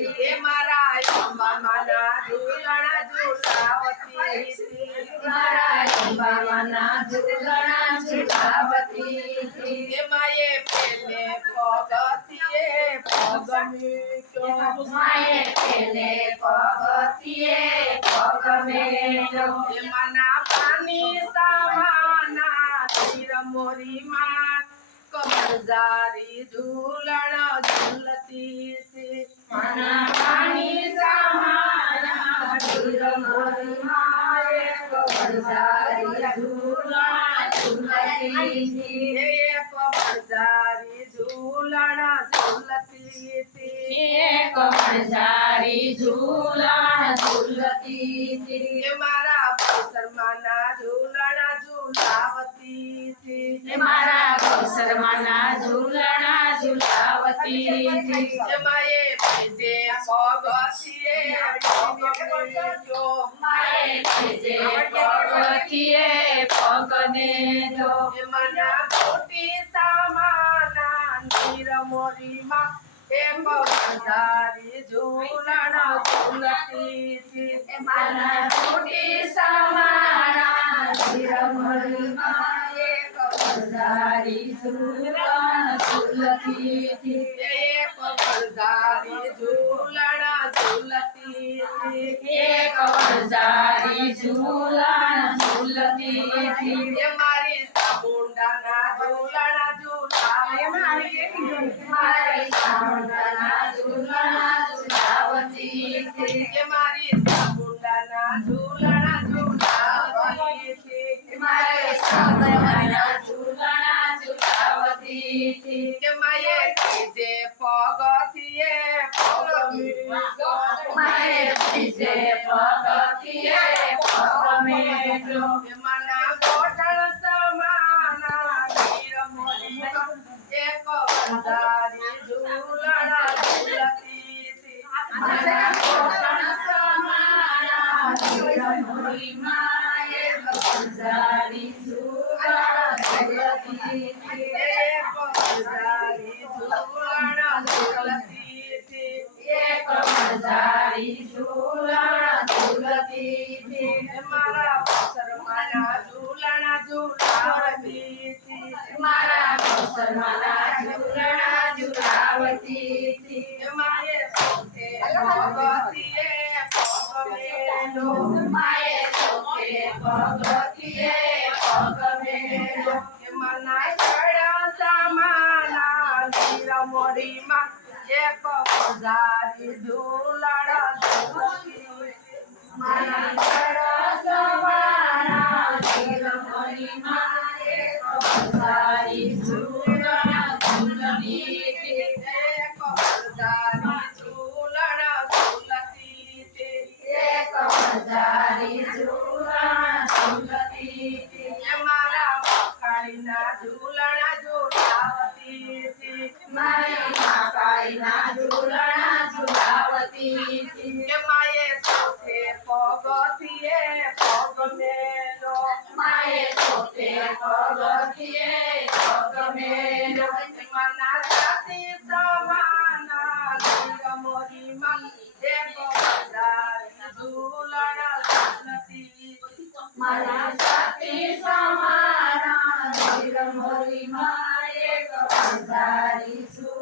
એ મારા અંબામાના ઝૂલણા ઝૂલાવતી મારા અંબામાના ઝૂલણા ઝૂલાવતી એ માએ પેલે પગથિયે પગ મૂક્યો માએ પેલે પગથિયે પગ મેલ્યો એ મના પાની સામાના તીર મોરી માં કમરજારી ઝૂલણ ઝૂલતી છે મના પાણી સામાના તીર મોરી માએ કમરજારી ઝૂલણા ઝૂલતી એ કમરજારી ઝૂલણ ઝૂલતી કમરજારી ઝૂલણ ઝૂલતી એ મારા શર્માના ઝૂલણા ઝૂલાવતી મારા ગૌશર્માના ઝૂલણા ઝૂલાવતી એ માએ ભેજે પગથિયે પગ મૂક્યો માએ ભેજે પગથિયે પગને જો એ મના મોટી સામાના નીર મોરીમાં એ કમરજારી ઝૂલણ ઝૂલતી મારા મોટી સામાના ધીરમણીમાં એક કમરજારી ઝૂલણ ઝૂલતી એ કમરજારી ઝૂલણ ઝૂલતી એક કમરજારી ઝૂલણ ઝૂલતી એ મારી સામુંડાના ઝૂલણા ઝૂલાવે મારી સામુંડાના ઝૂલણા ઝૂલાવતી એ મારી સામુંડાના ઝૂલણા ઝૂલાવતી મારે સામુંડાના ઝૂલણા ઝૂલાવતી કે માએ ત્રીજે પગથિયે પગ મૂક્યો મારે ભીજે પગથિયે પગ મેલ્યો એ મના ગોઠણ સમાના તીર મોરીમાં એ કમરજારી ઝૂલણ ઝૂલતી મારા ગોઠણ સમાના ધીરમણીમાં એક કમરજારી ઝૂલણ ઝૂલતી એ કમરજારી ઝૂલણ ઝૂલતી એક કમરજારી ઝૂલણ ઝૂલતી એ મારા શર્માના ઝૂલણા ઝૂલાવતી મારા ગૌશર્માના ઝૂલણા ઝૂલાવતી એ માએ પોતે પગથિયે પગ મેલ્યો માએ સૌતે પગથિયે પગ મેલ્યો એ મના ચડ સામાના વીર મોરીમાં એ કમરજારી ઝૂલણ ઝૂલતી મારા સરસવાના ધીરમણીમાં એક કમરજારી ઝૂલણ ઝૂલતી એ કમરજારી ઝૂલણ ઝૂલતી એક કમરજારી ઝૂલણ ઝૂલતી એ મારા મકાઈના ઝૂલણા ઝૂલાવતી મારી મકાઈના ઝૂલણા ઝૂલાવતી એ માએ પોતે પગથિયે પગ મેલ્યો માએ સૌતે પગથિયે પગ મેલ્યો મના સાથી સમાના વીર મોરીમાં એ કમરજારી ઝૂલણ ઝૂલતી મારા સાથી સમાના ધીરમણીમાં એક કમરજારી ઝૂલણ